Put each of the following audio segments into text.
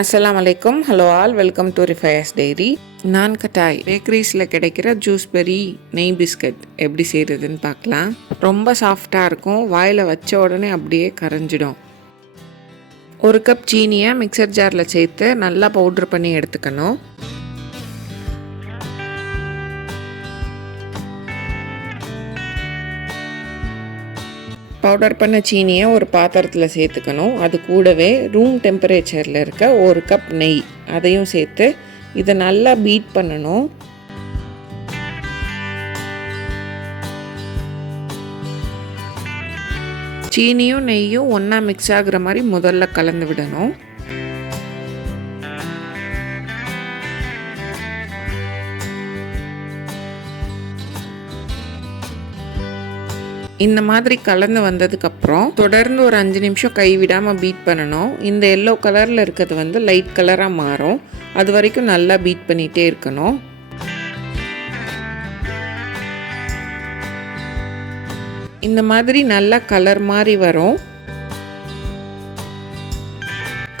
அஸ்ஸலாமு அலைக்கும். Hello all, welcome to ரிஃபயர்ஸ் டைரி. நான் கட்டாய் பேக்கரிஸில் கிடைக்கிற ஜூஸ்பெரி நெய் பிஸ்கட் எப்படி செய்கிறதுன்னு பார்க்கலாம். ரொம்ப சாஃப்டாக இருக்கும், வாயில் வச்ச உடனே அப்படியே கரைஞ்சிடும். ஒரு கப் சீனியை மிக்சர் ஜாரில் சேர்த்து நல்லா பவுட்ரு பண்ணி எடுத்துக்கணும். பவுடர் பண்ண சீனியை ஒரு பாத்திரத்தில் சேர்த்துக்கணும். அது கூடவே ரூம் டெம்பரேச்சரில் இருக்க ஒரு கப் நெய் அதையும் சேர்த்து இதை நல்லா பீட் பண்ணணும். சீனியும் நெய்யும் ஒன்றா மிக்ஸ் ஆகுற மாதிரி முதல்ல கலந்து விடணும். இந்த மாதிரி கலந்து வந்ததுக்கப்புறம் தொடர்ந்து ஒரு 5 நிமிஷம் கைவிடாமல் பீட் பண்ணணும். இந்த எல்லோ கலரில் இருக்கிறது லைட் கலராக மாறும், அது வரைக்கும் நல்லா பீட் பண்ணிகிட்டே இருக்கணும். இந்த மாதிரி நல்லா கலர் மாதிரி வரும்.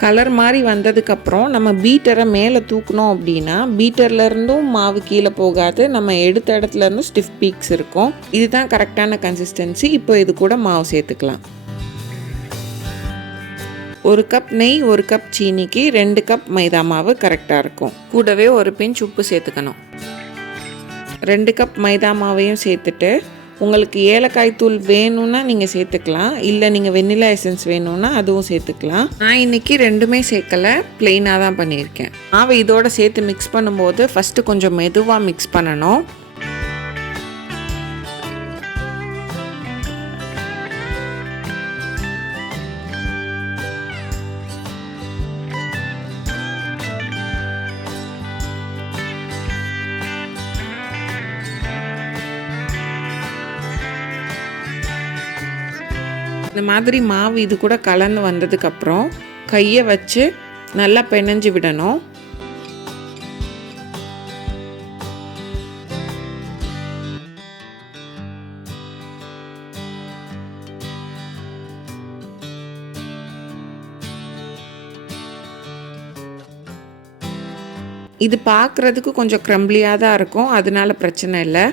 கலர் மாதிரி வந்ததுக்கப்புறம் நம்ம பீட்டரை மேலே தூக்கணும் அப்படின்னா பீட்டர்லேருந்தும் மாவு கீழே போகாது, நம்ம எடுத்த இடத்துலேருந்து ஸ்டிஃப் பீக்ஸ் இருக்கும். இதுதான் கரெக்டான கன்சிஸ்டன்சி. இப்போ இது கூட மாவு சேர்த்துக்கலாம். ஒரு கப் நெய், ஒரு கப் சீனிக்கு 2 கப் மைதா மாவு கரெக்டாக இருக்கும். கூடவே ஒரு பிஞ்ச் உப்பு சேர்த்துக்கணும். 2 கப் மைதா மாவையும் சேர்த்துட்டு உங்களுக்கு ஏலக்காய் தூள் வேணும்னா நீங்கள் சேர்த்துக்கலாம், இல்லை நீங்கள் வெண்ணிலா எசன்ஸ் வேணும்னா அதுவும் சேர்த்துக்கலாம். நான் இன்றைக்கி ரெண்டுமே சேர்க்கலை, ப்ளெயினாக தான் பண்ணியிருக்கேன். மாவை இதோடு சேர்த்து மிக்ஸ் பண்ணும்போது ஃபஸ்ட்டு கொஞ்சம் மெதுவாக மிக்ஸ் பண்ணணும். இந்த மாதிரி மாவு இது கூட கலந்து வந்ததுக்கப்புறம் கையை வச்சு நல்லா பிணைஞ்சு விடணும். இது பார்க்குறதுக்கு கொஞ்சம் க்ரம்பிளியாக தான் இருக்கும், அதனால பிரச்சனை இல்லை.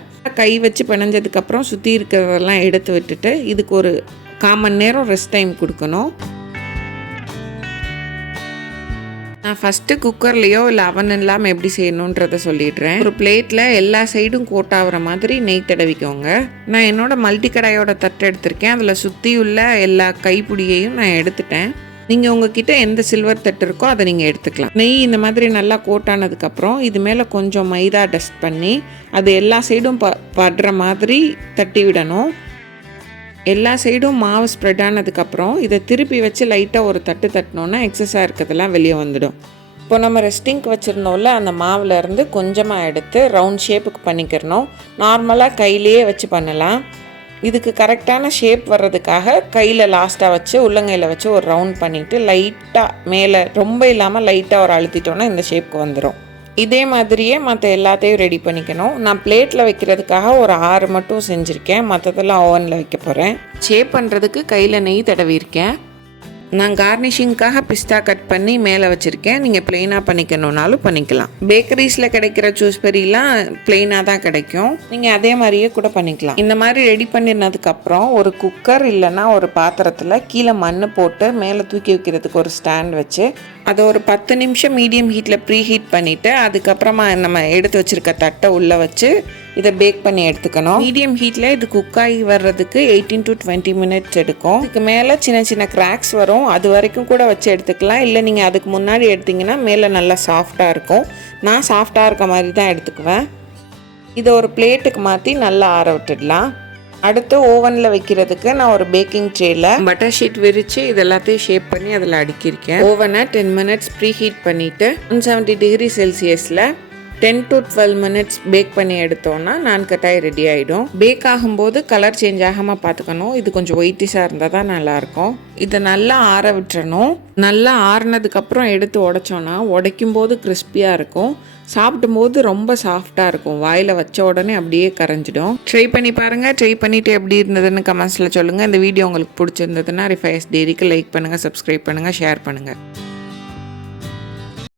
கை வச்சு பிணைஞ்சதுக்கப்புறம் சுற்றி இருக்கிறதெல்லாம் எடுத்து விட்டுட்டு இதுக்கு ஒரு 1/4 மணி நேரம் ரெஸ்ட் டைம் கொடுக்கணும். நான் ஃபஸ்ட்டு குக்கர்லேயோ இல்லை அவன் இல்லாமல் எப்படி செய்யணுன்றதை சொல்லிடுறேன். ஒரு பிளேட்டில் எல்லா சைடும் கோட் ஆகிற மாதிரி நெய் தடவிக்கோங்க. நான் என்னோடய மல்டி கடாயோட தட்டு எடுத்திருக்கேன். அதில் சுற்றி உள்ள எல்லா கைப்பிடியையும் நான் எடுத்துட்டேன். நீங்கள் உங்ககிட்ட எந்த சில்வர் தட்டு இருக்கோ அதை நீங்கள் எடுத்துக்கலாம். நெய் இந்த மாதிரி நல்லா கோட் ஆனதுக்கப்புறம் இது மேலே கொஞ்சம் மைதா டஸ்ட் பண்ணி அது எல்லா சைடும் படுற மாதிரி தட்டி விடணும். எல்லா சைடும் மாவு ஸ்ப்ரெட் ஆனதுக்கப்புறம் இதை திருப்பி வச்சு லைட்டாக ஒரு தட்டு தட்டினோன்னா எக்ஸஸாக இருக்கிறதெல்லாம் வெளியே வந்துடும். இப்போ நம்ம ரெஸ்டிங்க்கு வச்சுருந்தோம்ல, அந்த மாவுலேருந்து கொஞ்சமாக எடுத்து ரவுண்ட் ஷேப்புக்கு பண்ணிக்கிறணும். நார்மலாக கையிலேயே வச்சு பண்ணலாம். இதுக்கு கரெக்டான ஷேப் வர்றதுக்காக கையில் லாஸ்ட்டாக வச்சு உள்ளங்கையில் வச்சு ஒரு ரவுண்ட் பண்ணிவிட்டு லைட்டாக மேலே ரொம்ப இல்லாமல் லைட்டாக ஒரு அழுத்திட்டோன்னா இந்த ஷேப்புக்கு வந்துடும். இதே மாதிரியே மற்ற எல்லாத்தையும் ரெடி பண்ணிக்கணும். நான் பிளேட்டில் வைக்கிறதுக்காக ஒரு 6 மட்டும் செஞ்சுருக்கேன், மற்றதெல்லாம் ஓவனில் வைக்க போகிறேன். ஷேப் பண்ணுறதுக்கு கையில் நெய் தடவிருக்கேன். நான் கார்னிஷிங்காக பிஸ்தா கட் பண்ணி மேலே வச்சுருக்கேன். நீங்கள் ப்ளெயினாக பண்ணிக்கணுன்னாலும் பண்ணிக்கலாம். பேக்கரிஸில் கிடைக்கிற ஜூஸ்பெரிலாம் ப்ளெயினாக தான் கிடைக்கும், நீங்கள் அதே மாதிரியே கூட பண்ணிக்கலாம். இந்த மாதிரி ரெடி பண்ணினதுக்கப்புறம் ஒரு குக்கர் இல்லைன்னா ஒரு பாத்திரத்தில் கீழே மண் போட்டு மேலே தூக்கி வைக்கிறதுக்கு ஒரு ஸ்டாண்ட் வச்சு அதை ஒரு 10 நிமிஷம் மீடியம் ஹீட்டில் ப்ரீ ஹீட் பண்ணிவிட்டு அதுக்கப்புறமா நம்ம எடுத்து வச்சுருக்க தட்டை உள்ளே வச்சு இதை பேக் பண்ணி எடுத்துக்கணும். மீடியம் ஹீட்டில் இது குக் ஆகி வர்றதுக்கு 18 to 20 மினிட்ஸ் எடுக்கும். இதுக்கு மேலே சின்ன சின்ன கிராக்ஸ் வரும், அது வரைக்கும் கூட வச்சு எடுத்துக்கலாம். இல்லை நீங்கள் அதுக்கு முன்னாடி எடுத்திங்கன்னா மேலே நல்லா சாஃப்டாக இருக்கும். நான் சாஃப்டாக இருக்க மாதிரி தான் எடுத்துக்குவேன். இதை ஒரு பிளேட்டுக்கு மாற்றி நல்லா ஆற விட்டுடலாம். அடுத்து ஓவனில் வைக்கிறதுக்கு நான் ஒரு பேக்கிங் ட்ரேயில் பட்டர் ஷீட் விரித்து இது எல்லாத்தையும் ஷேப் பண்ணி அதில் அடுக்கியிருக்கேன். ஓவனை 10 மினிட்ஸ் ப்ரீ ஹீட் பண்ணிவிட்டு 170 டிகிரி செல்சியஸில் 10 to 12 மினிட்ஸ் பேக் பண்ணி எடுத்தோன்னா நான் கட்டாய் ரெடி ஆகிடும். பேக் ஆகும்போது கலர் சேஞ்ச் ஆகாமல் பார்த்துக்கணும். இது கொஞ்சம் ஒயிட்டிஸாக இருந்தால் தான் நல்லாயிருக்கும். இதை நல்லா ஆற விட்டுறணும். நல்லா ஆறினதுக்கப்புறம் எடுத்து உடைச்சோன்னா உடைக்கும் போது கிறிஸ்பியாக இருக்கும், சாப்பிடும்போது ரொம்ப சாஃப்டாக இருக்கும். வாயில் வச்ச உடனே அப்படியே கரைஞ்சிடும். ட்ரை பண்ணி பாருங்கள். ட்ரை பண்ணிவிட்டு எப்படி இருந்ததுன்னு கமெண்ட்ஸில் சொல்லுங்கள். இந்த வீடியோ உங்களுக்கு பிடிச்சிருந்ததுன்னா ரிஃபயர்ஸ் டைரிக்கு லைக் பண்ணுங்கள், சப்ஸ்கிரைப் பண்ணுங்கள், ஷேர் பண்ணுங்கள்.